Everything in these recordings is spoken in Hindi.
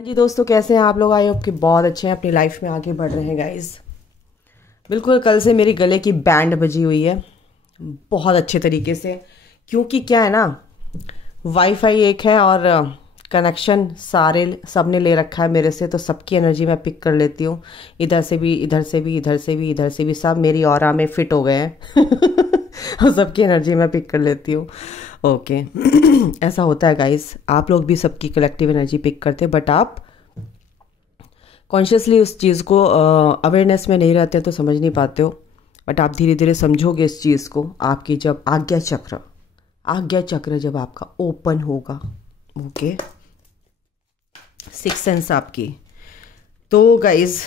जी दोस्तों, कैसे हैं आप लोग? आई होप कि बहुत अच्छे हैं, अपनी लाइफ में आगे बढ़ रहे हैं गाइस। बिल्कुल कल से मेरी गले की बैंड बजी हुई है बहुत अच्छे तरीके से, क्योंकि क्या है ना, वाईफाई एक है और कनेक्शन सारे सबने ले रखा है मेरे से, तो सबकी एनर्जी मैं पिक कर लेती हूँ। इधर से भी, इधर से भी, इधर से भी, इधर से भी, सब मेरी ऑरा में फिट हो गए हैं और सबकी एनर्जी मैं पिक कर लेती हूँ। ओके ऐसा होता है गाइस, आप लोग भी सबकी कलेक्टिव एनर्जी पिक करते हैं, बट आप कॉन्शियसली उस चीज़ को अवेयरनेस में नहीं रहते तो समझ नहीं पाते हो। बट आप धीरे धीरे समझोगे इस चीज़ को, आपकी जब आज्ञा चक्र जब आपका ओपन होगा, ओके, सिक्स सेंस आपकी। तो गाइज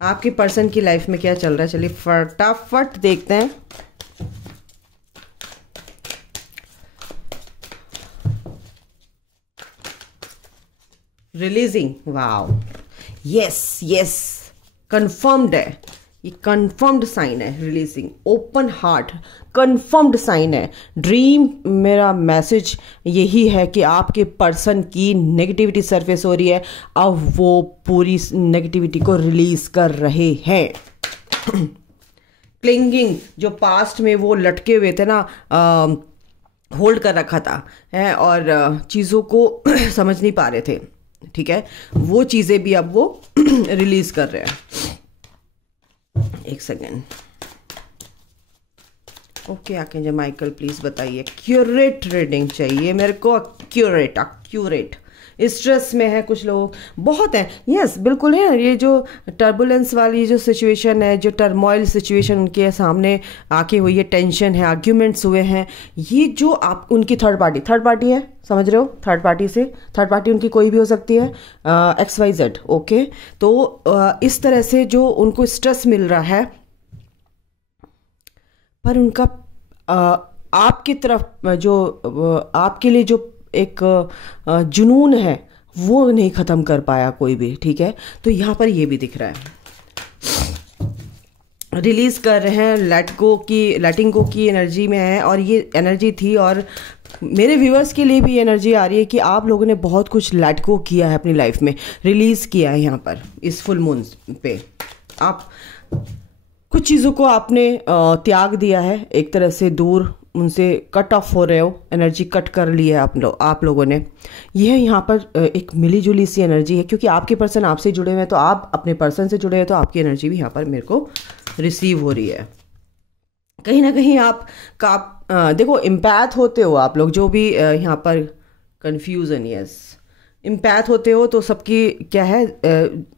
आपके पर्सन की लाइफ में क्या चल रहा है, चलिए फटाफट देखते हैं। Releasing, wow, yes yes, confirmed है, ये कंफर्म्ड साइन है। Releasing, open heart, confirmed sign है। ड्रीम, मेरा मैसेज यही है कि आपके पर्सन की नेगेटिविटी सरफेस हो रही है, अब वो पूरी नेगेटिविटी को रिलीज कर रहे हैं। क्लिंगिंग, जो पास्ट में वो लटके हुए थे ना, होल्ड कर रखा था है, और चीज़ों को समझ नहीं पा रहे थे, ठीक है, वो चीज़ें भी अब वो रिलीज कर रहे हैं। एक second, okay archangel Michael please बताइए, एक्यूरेट रीडिंग चाहिए मेरे को, एक्यूरेट। स्ट्रेस में है कुछ लोग, बहुत है, यस बिल्कुल है। ये जो टर्बुलेंस वाली जो सिचुएशन है, जो टर्मोइल सिचुएशन उनके सामने आके हुई है, टेंशन है, आर्ग्यूमेंट्स हुए हैं, ये जो आप उनकी थर्ड पार्टी है, समझ रहे हो? थर्ड पार्टी उनकी कोई भी हो सकती है, XYZ, ओके। तो इस तरह से जो उनको स्ट्रेस मिल रहा है, पर उनका आपकी तरफ जो आपके लिए जो एक जुनून है वो नहीं ख़त्म कर पाया कोई भी, ठीक है। तो यहाँ पर ये भी दिख रहा है, रिलीज़ कर रहे हैं, लेटिंग गो की एनर्जी में है, और ये एनर्जी थी, और मेरे व्यूअर्स के लिए भी एनर्जी आ रही है कि आप लोगों ने बहुत कुछ लेट गो किया है अपनी लाइफ में, रिलीज़ किया है। यहाँ पर इस फुल मून पे आप कुछ चीज़ों को आपने त्याग दिया है, एक तरह से दूर उनसे कट ऑफ हो रहे हो, एनर्जी कट कर ली है आप लोगों ने। यह यहाँ पर एक मिली जुली सी एनर्जी है, क्योंकि आपके पर्सन आपसे जुड़े हुए हैं, तो आप अपने पर्सन से जुड़े हैं, तो आपकी एनर्जी भी यहाँ पर मेरे को रिसीव हो रही है। कहीं ना कहीं आप देखो, इम्पैथ होते हो आप लोग, जो भी यहाँ पर कंफ्यूजन, यस, इम्पैथ होते हो, तो सबकी क्या है,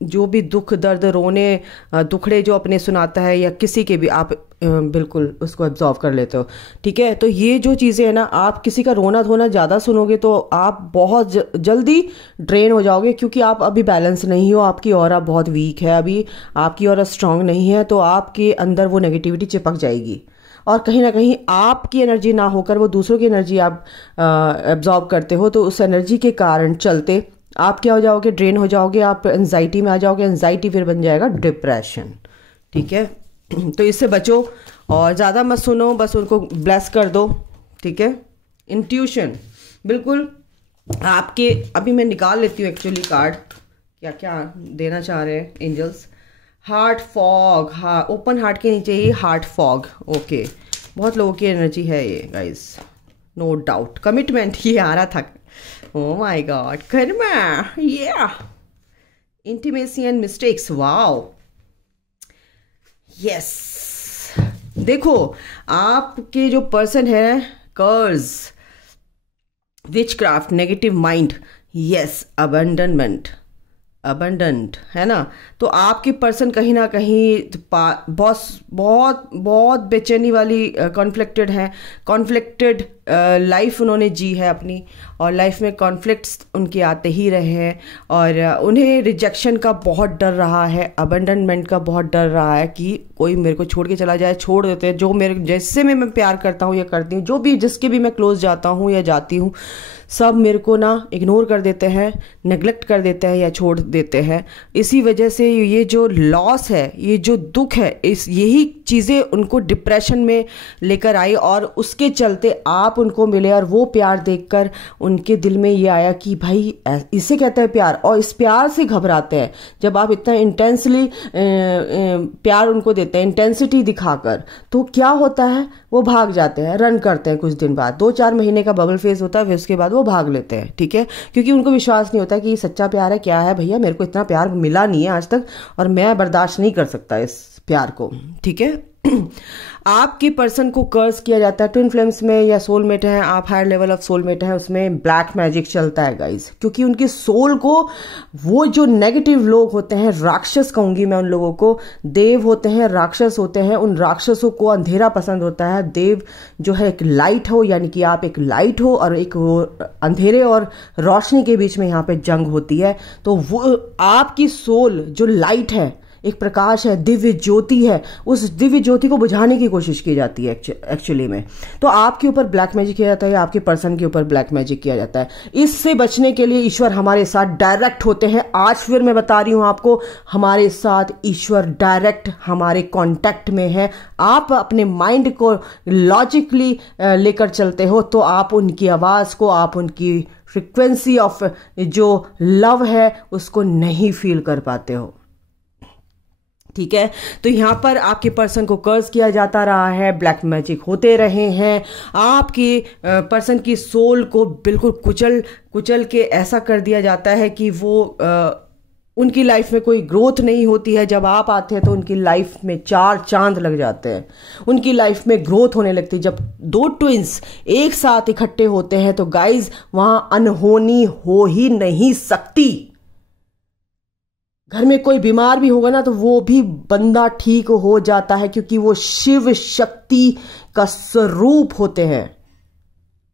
जो भी दुख दर्द रोने दुखड़े जो अपने सुनाता है, या किसी के भी, आप बिल्कुल उसको एब्जॉर्व कर लेते हो, ठीक है। तो ये जो चीज़ें हैं ना, आप किसी का रोना धोना ज़्यादा सुनोगे तो आप बहुत जल्दी ड्रेन हो जाओगे, क्योंकि आप अभी बैलेंस नहीं हो, आपकी ऑरा बहुत वीक है, अभी आपकी ऑरा स्ट्रांग नहीं है, तो आपके अंदर वो नेगेटिविटी चिपक जाएगी, और कहीं ना कहीं आपकी एनर्जी ना होकर वो दूसरों की एनर्जी आप एब्जॉर्ब करते हो, तो उस एनर्जी के कारण चलते आप क्या हो जाओगे, ड्रेन हो जाओगे, आप एंजाइटी में आ जाओगे, एंजाइटी फिर बन जाएगा डिप्रेशन, ठीक है। तो इससे बचो और ज़्यादा मत सुनो, बस उनको ब्लेस कर दो, ठीक है। इंट्यूशन, बिल्कुल आपके, अभी मैं निकाल लेती हूँ एक्चुअली कार्ड, क्या क्या देना चाह रहे हैं एंजल्स। हार्ट फॉग, हाँ, ओपन हार्ट के नीचे ही हार्ट फॉग, ओके, बहुत लोगों की एनर्जी है ये गाइस, नो डाउट। कमिटमेंट, ये आ रहा था, ओ माय गॉड, कर्मा, या intimacy and mistakes, wow, yes. देखो आपके जो पर्सन है, कर्ज, witchcraft, negative mind, yes, abundant है ना। तो आपके पर्सन कहीं ना कहीं बहुत बेचैनी वाली कॉन्फ्लिक्टेड लाइफ उन्होंने जी है अपनी, और लाइफ में कॉन्फ्लिक्ट्स उनके आते ही रहे हैं, और उन्हें रिजेक्शन का बहुत डर रहा है, अबंडनमेंट का बहुत डर रहा है कि कोई मेरे को छोड़ के चला जाए, छोड़ देते हैं, जो मेरे जैसे में मैं प्यार करता हूँ या करती हूँ, जो भी जिसके भी मैं क्लोज जाता हूँ या जाती हूँ, सब मेरे को ना इग्नोर कर देते हैं, नेग्लेक्ट कर देते हैं या छोड़ देते हैं। इसी वजह से ये जो लॉस है, ये जो दुख है, यही चीज़ें उनको डिप्रेशन में लेकर आई, और उसके चलते आप उनको मिले और वो प्यार देखकर उनके दिल में ये आया कि भाई इसे कहते हैं प्यार, और इस प्यार से घबराते हैं। जब आप इतना इंटेंसली प्यार उनको देते हैं, इंटेंसिटी दिखाकर, तो क्या होता है, वो भाग जाते हैं, रन करते हैं। कुछ दिन बाद 2-4 महीने का बबल फेज होता है, फिर उसके बाद वो भाग लेते हैं, ठीक है, क्योंकि उनको विश्वास नहीं होता कि ये सच्चा प्यार है। क्या है भैया, मेरे को इतना प्यार मिला नहीं है आज तक, और मैं बर्दाश्त नहीं कर सकता इस प्यार को, ठीक है। आपके पर्सन को कर्स किया जाता है ट्विन फ्लेम्स में, या सोलमेट है, आप हायर लेवल ऑफ सोलमेट है, उसमें ब्लैक मैजिक चलता है गाइज, क्योंकि उनके सोल को, वो जो नेगेटिव लोग होते हैं, राक्षस कहूंगी मैं उन लोगों को, देव होते हैं, राक्षस होते हैं, उन राक्षसों को अंधेरा पसंद होता है। देव जो है एक लाइट हो, यानी कि आप एक लाइट हो, और एक वो अंधेरे और रोशनी के बीच में यहाँ पे जंग होती है। तो वो आपकी सोल जो लाइट है, एक प्रकाश है, दिव्य ज्योति है, उस दिव्य ज्योति को बुझाने की कोशिश की जाती है एक्चुअली में। तो आपके ऊपर ब्लैक मैजिक किया जाता है, या आपके पर्सन के ऊपर ब्लैक मैजिक किया जाता है। इससे बचने के लिए ईश्वर हमारे साथ डायरेक्ट होते हैं। आज फिर मैं बता रही हूं आपको, हमारे साथ ईश्वर डायरेक्ट हमारे कांटेक्ट में है। आप अपने माइंड को लॉजिकली लेकर चलते हो, तो आप उनकी आवाज को, आप उनकी फ्रिक्वेंसी ऑफ जो लव है, उसको नहीं फील कर पाते हो, ठीक है। तो यहां पर आपके पर्सन को कर्ज किया जाता रहा है, ब्लैक मैजिक होते रहे हैं, आपके पर्सन की सोल को बिल्कुल कुचल के ऐसा कर दिया जाता है कि वो उनकी लाइफ में कोई ग्रोथ नहीं होती है। जब आप आते हैं तो उनकी लाइफ में 4 चांद लग जाते हैं, उनकी लाइफ में ग्रोथ होने लगती है। जब 2 ट्विंस एक साथ इकट्ठे होते हैं तो गाइज वहां अनहोनी हो ही नहीं सकती। घर में कोई बीमार भी होगा ना, तो वो भी बंदा ठीक हो जाता है, क्योंकि वो शिव शक्ति का स्वरूप होते हैं।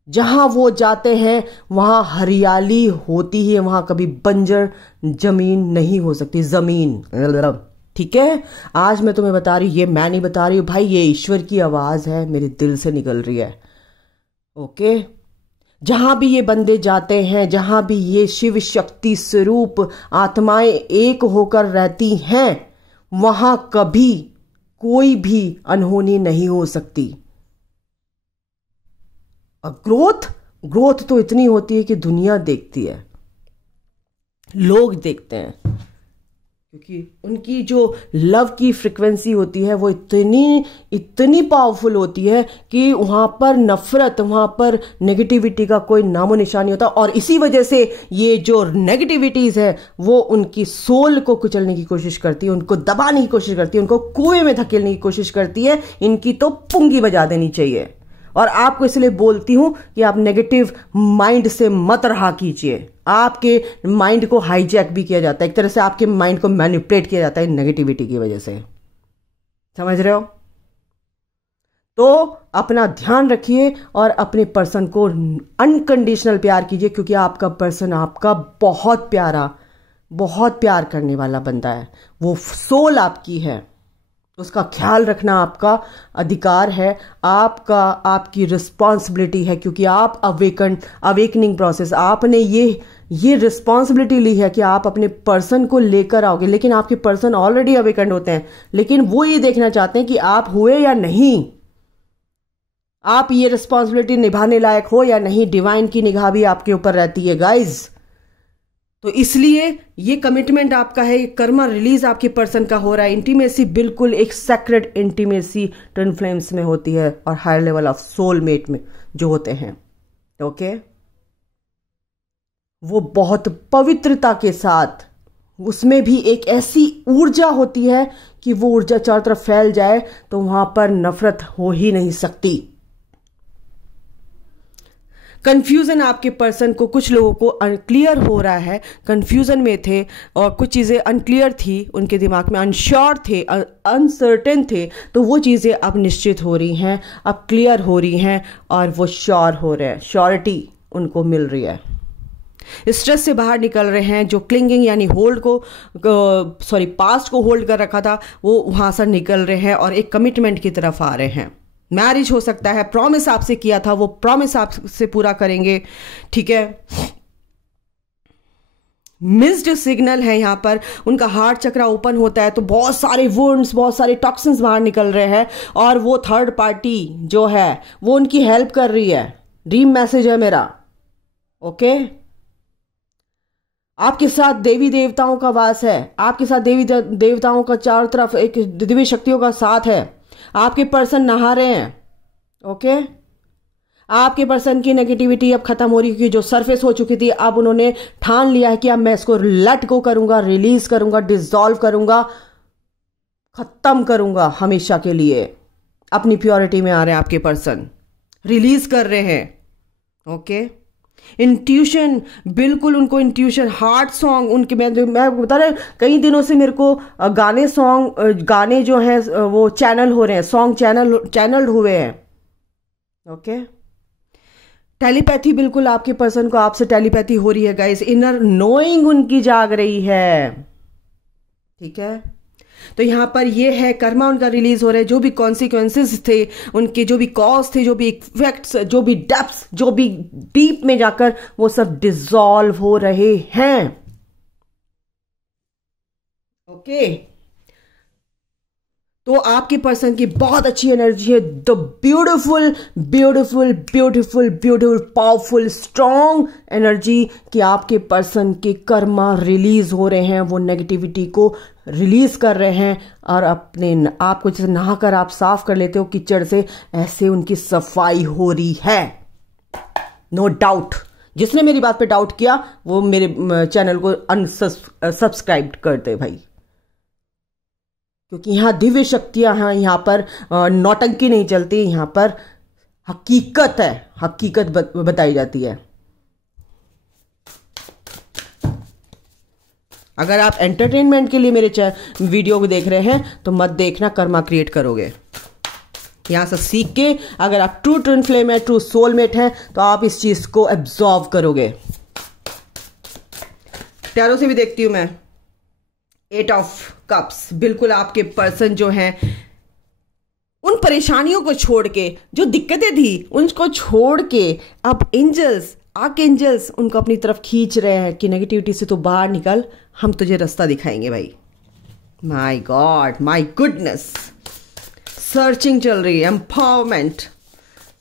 जहां वो जाते हैं वहां हरियाली होती है, वहां कभी बंजर जमीन नहीं हो सकती, जमीन, ठीक है। आज मैं तुम्हें बता रही हूं, ये मैं नहीं बता रही हूं भाई, ये ईश्वर की आवाज है, मेरे दिल से निकल रही है, ओके। जहां भी ये बंदे जाते हैं, जहां भी ये शिव शक्ति स्वरूप आत्माएं एक होकर रहती हैं, वहां कभी कोई भी अनहोनी नहीं हो सकती। ग्रोथ तो इतनी होती है कि दुनिया देखती है, लोग देखते हैं, क्योंकि उनकी जो लव की फ्रिक्वेंसी होती है वो इतनी पावरफुल होती है कि वहां पर नफरत, वहां पर नेगेटिविटी का कोई नामो निशान नहीं होता। और इसी वजह से ये जो नेगेटिविटीज है वो उनकी सोल को कुचलने की कोशिश करती है, उनको दबाने की कोशिश करती है, उनको कुएं में धकेलने की कोशिश करती है। इनकी तो पुंगी बजा देनी चाहिए। और आपको इसलिए बोलती हूं कि आप नेगेटिव माइंड से मत रहा कीजिए। आपके माइंड को हाईजैक भी किया जाता है, एक तरह से आपके माइंड को मैनिपुलेट किया जाता है नेगेटिविटी की वजह से, समझ रहे हो। तो अपना ध्यान रखिए और अपने पर्सन को अनकंडीशनल प्यार कीजिए, क्योंकि आपका पर्सन आपका बहुत प्यार करने वाला बंदा है। वो सोल आपकी है, उसका ख्याल रखना आपका अधिकार है, आपकी रिस्पॉन्सिबिलिटी है, क्योंकि आप अवेकनिंग प्रोसेस, आपने ये रिस्पॉन्सिबिलिटी ली है कि आप अपने पर्सन को लेकर आओगे। लेकिन आपके पर्सन ऑलरेडी अवेकन्ड होते हैं, लेकिन वो ये देखना चाहते हैं कि आप हुए या नहीं, आप ये रिस्पॉन्सिबिलिटी निभाने लायक हो या नहीं। डिवाइन की निगाह भी आपके ऊपर रहती है गाइज। तो इसलिए ये कमिटमेंट आपका है, ये कर्मा रिलीज आपके पर्सन का हो रहा है। इंटीमेसी बिल्कुल एक सेक्रेट इंटीमेसी ट्विन फ्लेम्स में होती है, और हायर लेवल ऑफ सोलमेट में जो होते हैं, ओके, वो बहुत पवित्रता के साथ, उसमें भी एक ऐसी ऊर्जा होती है कि वो ऊर्जा चारों तरफ फैल जाए तो वहां पर नफरत हो ही नहीं सकती। कंफ्यूजन आपके पर्सन को, कुछ लोगों को अनक्लियर हो रहा है, कंफ्यूजन में थे और कुछ चीज़ें अनक्लियर थी उनके दिमाग में, अनश्योर थे, अनसर्टेन थे, तो वो चीज़ें अब निश्चित हो रही हैं, अब क्लियर हो रही हैं और वो श्योर हो रहे हैं, श्योरिटी उनको मिल रही है, स्ट्रेस से बाहर निकल रहे हैं। जो क्लिंगिंग यानी पास्ट को होल्ड कर रखा था वो वहां से निकल रहे हैं और एक कमिटमेंट की तरफ आ रहे हैं। मैरिज हो सकता है, प्रॉमिस आपसे किया था वो प्रॉमिस आपसे पूरा करेंगे, ठीक है। मिस्ड सिग्नल है यहां पर, उनका हार्ट चक्र ओपन होता है तो बहुत सारे वुंड्स, बहुत सारे टॉक्सिन्स बाहर निकल रहे हैं, और वो थर्ड पार्टी जो है वो उनकी हेल्प कर रही है। ड्रीम मैसेज है मेरा, ओके। आपके साथ देवी देवताओं का वास है, आपके साथ देवी देवताओं का चारों तरफ एक दिव्य शक्तियों का साथ है। आपके पर्सन नहा रहे हैं। ओके। आपके पर्सन की नेगेटिविटी अब खत्म हो रही है, क्योंकि जो सरफेस हो चुकी थी अब उन्होंने ठान लिया है कि अब मैं इसको लेट गो करूंगा, रिलीज करूंगा, डिसॉल्व करूंगा, खत्म करूंगा हमेशा के लिए। अपनी प्योरिटी में आ रहे हैं आपके पर्सन, रिलीज कर रहे हैं। ओके। इंट्यूशन, बिल्कुल उनको इंट्यूशन, हार्ट सॉन्ग उनके, मैं बता रहा कई दिनों से मेरे को गाने जो हैं वो चैनल हो रहे हैं, सॉन्ग चैनल हुए हैं। ओके। टेलीपैथी, बिल्कुल आपके पर्सन को आपसे टेलीपैथी हो रही है गाइस, इनर नोइंग उनकी जाग रही है। ठीक है। तो यहां पर ये है कर्मा उनका रिलीज हो रहा है, जो भी कॉन्सिक्वेंसेस थे उनके, जो भी कॉज थे, जो भी इफेक्ट्स, जो भी डेप्थ्स, जो भी डीप में जाकर वो सब डिसॉल्व हो रहे हैं। ओके। तो आपके पर्सन की बहुत अच्छी एनर्जी है, the beautiful beautiful beautiful beautiful powerful strong energy कि आपके पर्सन के कर्मा रिलीज हो रहे हैं, वो नेगेटिविटी को रिलीज कर रहे हैं और अपने आप को जैसे नहाकर आप साफ कर लेते हो कीचड़ से, ऐसे उनकी सफाई हो रही है। No doubt. जिसने मेरी बात पे डाउट किया वो मेरे चैनल को अनसब्सक्राइब कर दे भाई, क्योंकि यहां दिव्य शक्तियां हैं, यहां पर नौटंकी नहीं चलती, यहां पर हकीकत है, हकीकत बताई जाती है। अगर आप एंटरटेनमेंट के लिए मेरे वीडियो को देख रहे हैं तो मत देखना, कर्मा क्रिएट करोगे। यहां से सीख के अगर आप ट्रू ट्विन फ्लेम है, ट्रू सोलमेट है, तो आप इस चीज को एब्जॉर्व करोगे। टैरो से भी देखती हूं मैं, 8 ऑफ कप्स, बिल्कुल आपके पर्सन जो हैं उन परेशानियों को छोड़ के, जो दिक्कतें थी उनको छोड़ के अब एंजल्स, आर्कएंजल्स उनको अपनी तरफ खींच रहे हैं कि नेगेटिविटी से तो बाहर निकल, हम तुझे रास्ता दिखाएंगे भाई। My God, my goodness, searching चल रही है, एम्पावरमेंट,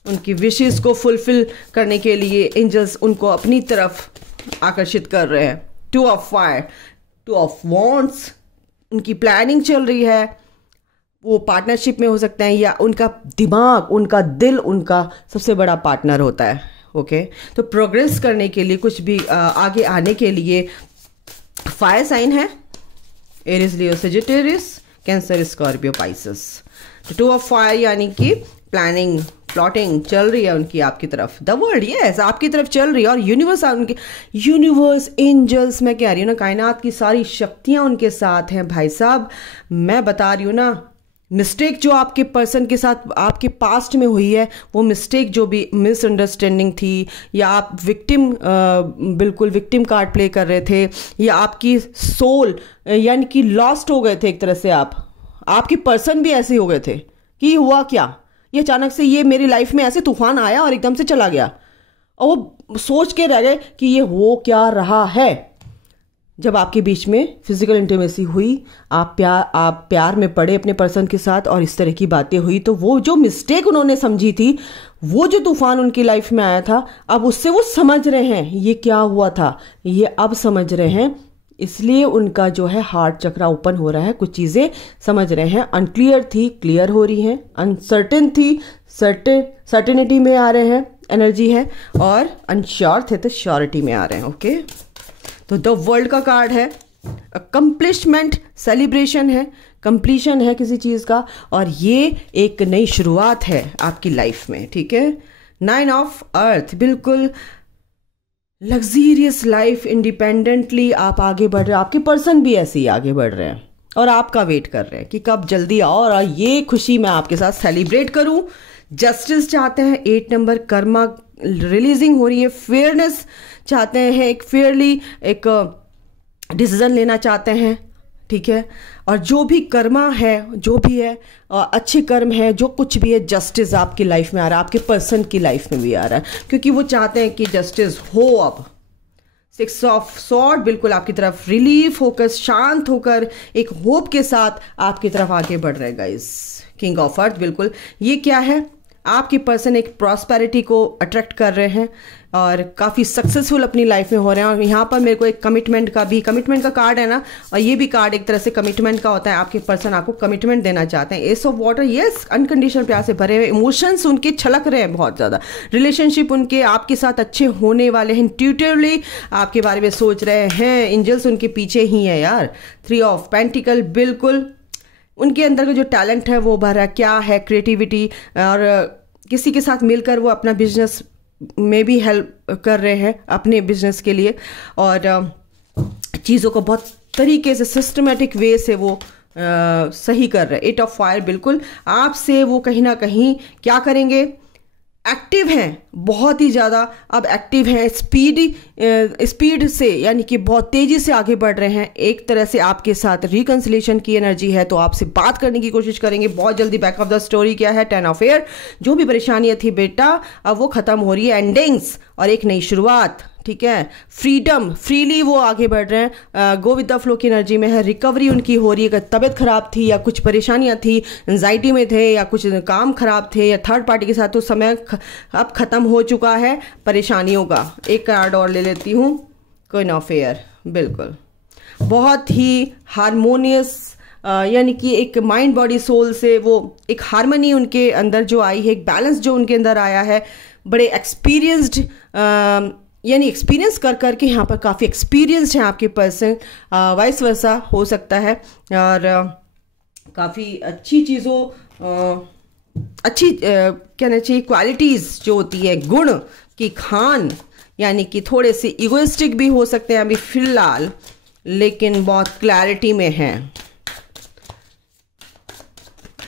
उनकी विशेस को फुलफिल करने के लिए एंजल्स उनको अपनी तरफ आकर्षित कर रहे हैं। 2 ऑफ फायर, 2 ऑफ वॉन्ड्स, उनकी प्लानिंग चल रही है। वो पार्टनरशिप में हो सकते हैं या उनका दिमाग, उनका दिल उनका सबसे बड़ा पार्टनर होता है। ओके। तो प्रोग्रेस करने के लिए, कुछ भी आगे आने के लिए, फायर साइन है, एरिस, लियो, सजिटेरियस, कैंसर, स्कॉर्पियो, पाइसेस। तो 2 ऑफ फायर यानी कि प्लानिंग, प्लॉटिंग चल रही है उनकी आपकी तरफ। द वर्ल्ड, यस, आपकी तरफ चल रही है। और यूनिवर्स, उनके यूनिवर्स, एंजल्स, मैं कह रही हूँ ना, कायनात की सारी शक्तियां उनके साथ हैं भाई साहब। मैं बता रही हूँ ना, मिस्टेक जो आपके पर्सन के साथ आपके पास्ट में हुई है, वो मिस्टेक जो भी मिसअंडरस्टैंडिंग थी, या आप विक्टिम, बिल्कुल विक्टिम कार्ड प्ले कर रहे थे, या आपकी सोल यानी कि लॉस्ट हो गए थे एक तरह से, आपके पर्सन भी ऐसे हो गए थे कि हुआ क्या, ये अचानक से ये मेरी लाइफ में ऐसे तूफान आया और एकदम से चला गया, और वो सोच के रह गए कि ये हो क्या रहा है। जब आपके बीच में फिजिकल इंटीमेसी हुई, आप प्यार में पड़े अपने पर्सन के साथ और इस तरह की बातें हुई, तो वो जो मिस्टेक उन्होंने समझी थी, वो जो तूफान उनकी लाइफ में आया था, अब उससे वो समझ रहे हैं ये क्या हुआ था, ये अब समझ रहे हैं। इसलिए उनका जो है हार्ट चक्रा ओपन हो रहा है, कुछ चीजें समझ रहे हैं। अनक्लियर थी, क्लियर हो रही हैं, अनसर्टेन थी, सर्टेनिटी में आ रहे हैं, एनर्जी है, और अनश्योर थे तो श्योरिटी में आ रहे हैं। ओके। तो द वर्ल्ड का कार्ड है, अकम्प्लिशमेंट, सेलिब्रेशन है, कंप्लीशन है किसी चीज का, और ये एक नई शुरुआत है आपकी लाइफ में। ठीक है। 9 ऑफ अर्थ, बिल्कुल लग्जीरियस लाइफ, इंडिपेंडेंटली आप आगे बढ़ रहे हैं, आपके पर्सन भी ऐसे ही आगे बढ़ रहे हैं और आपका वेट कर रहे हैं कि कब जल्दी आओ और ये खुशी मैं आपके साथ सेलिब्रेट करूं। जस्टिस चाहते हैं, 8 नंबर, कर्मा रिलीजिंग हो रही है, फेयरनेस चाहते हैं, एक फेयरली एक डिसीजन लेना चाहते हैं। ठीक है। और जो भी कर्मा है, जो भी है अच्छे कर्म है, जो कुछ भी है, जस्टिस आपकी लाइफ में आ रहा है, आपके पर्सन की लाइफ में भी आ रहा है, क्योंकि वो चाहते हैं कि जस्टिस हो। अब 6 ऑफ स्वॉर्ड, बिल्कुल आपकी तरफ रिलीफ होकर, शांत होकर, एक होप के साथ आपकी तरफ आगे बढ़ रहे हैं गाइस। किंग ऑफ अर्थ, बिल्कुल ये क्या है, आपके पर्सन एक प्रॉस्पेरिटी को अट्रैक्ट कर रहे हैं, और काफ़ी सक्सेसफुल अपनी लाइफ में हो रहे हैं। और यहाँ पर मेरे को एक कमिटमेंट का कार्ड है ना, और ये भी कार्ड एक तरह से कमिटमेंट का होता है। आपके पर्सन आपको कमिटमेंट देना चाहते हैं। S of water, yes, unconditional प्यार से भरे हुए, इमोशंस उनके छलक रहे हैं बहुत ज़्यादा, रिलेशनशिप उनके आपके साथ अच्छे होने वाले हैं, इंट्यूटिवली आपके बारे में सोच रहे हैं, एंजल्स उनके पीछे ही है यार। 3 ऑफ पेंटिकल, बिल्कुल उनके अंदर का जो टैलेंट है वो भरा क्या है, क्रिएटिविटी, और किसी के साथ मिलकर वो अपना बिजनेस में भी हेल्प कर रहे हैं अपने बिजनेस के लिए, और चीज़ों को बहुत तरीके से सिस्टमेटिक वे से वो सही कर रहे हैं। 8 ऑफ फायर, बिल्कुल आपसे वो कहीं ना कहीं क्या करेंगे, एक्टिव हैं, बहुत ही ज़्यादा अब एक्टिव हैं, स्पीड से यानी कि बहुत तेज़ी से आगे बढ़ रहे हैं। एक तरह से आपके साथ रिकन्सिलेशन की एनर्जी है, तो आपसे बात करने की कोशिश करेंगे बहुत जल्दी। बैक ऑफ द स्टोरी क्या है, 10 ऑफ एयर, जो भी परेशानियाँ थी बेटा अब वो ख़त्म हो रही है, एंडिंग्स और एक नई शुरुआत, ठीक है, फ्रीडम, फ्रीली वो आगे बढ़ रहे हैं, गो विद द फ्लो की एनर्जी में है। रिकवरी उनकी हो रही है, अगर तबीयत खराब थी या कुछ परेशानियां थी, एंजाइटी में थे या कुछ काम खराब थे या थर्ड पार्टी के साथ, तो समय अब खत्म हो चुका है परेशानियों का। एक कार्ड और ले लेती हूँ, क्वीन ऑफ एयर, बिल्कुल बहुत ही हारमोनियस, यानी कि एक माइंड बॉडी सोल से वो एक हारमनी उनके अंदर जो आई है, एक बैलेंस जो उनके अंदर आया है, बड़े एक्सपीरियंस्ड, यानी एक्सपीरियंस कर करके यहाँ पर काफ़ी एक्सपीरियंस्ड हैं आपके पर्सन, वाइस वर्सा हो सकता है, और काफ़ी अच्छी चीज़ों, अच्छी कहना चाहिए क्वालिटीज़ जो होती है, गुण की खान, यानी कि थोड़े से इगोइस्टिक भी हो सकते हैं अभी फिलहाल, लेकिन बहुत क्लैरिटी में हैं,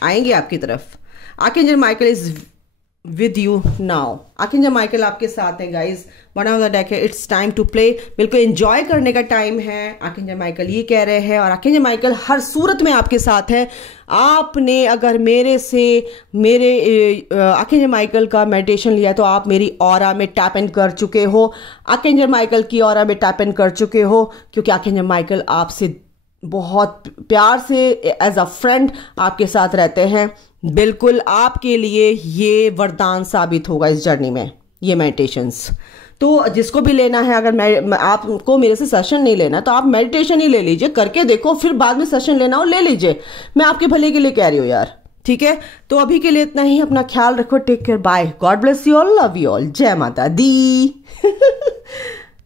आएंगे आपकी तरफ। Archangel Michael is with you now, archangel Michael आपके साथ है guys. One of the deck है, इट्स टाइम टू प्ले, बिल्कुल एंजॉय करने का टाइम है, आर्कएंजल माइकल ये कह रहे हैं। और आर्कएंजल माइकल हर सूरत में आपके साथ है। आपने अगर मेरे आर्कएंजल माइकल का मेडिटेशन लिया तो आप मेरी ऑरा में टैप इन कर चुके हो, आर्कएंजल माइकल की ऑरा में टैप इन कर चुके हो, क्योंकि आर्कएंजल माइकल आपसे बहुत प्यार से एज अ फ्रेंड आपके साथ रहते हैं। बिल्कुल आपके लिए ये वरदान साबित होगा इस जर्नी में, ये मेडिटेशंस। तो जिसको भी लेना है, अगर आपको मेरे से सेशन नहीं लेना तो आप मेडिटेशन ही ले लीजिए, करके देखो, फिर बाद में सेशन लेना हो ले लीजिए, मैं आपके भले के लिए कह रही हूँ यार, ठीक है। तो अभी के लिए इतना ही, अपना ख्याल रखो, take care, bye, God bless you all, love you all, जय माता दी।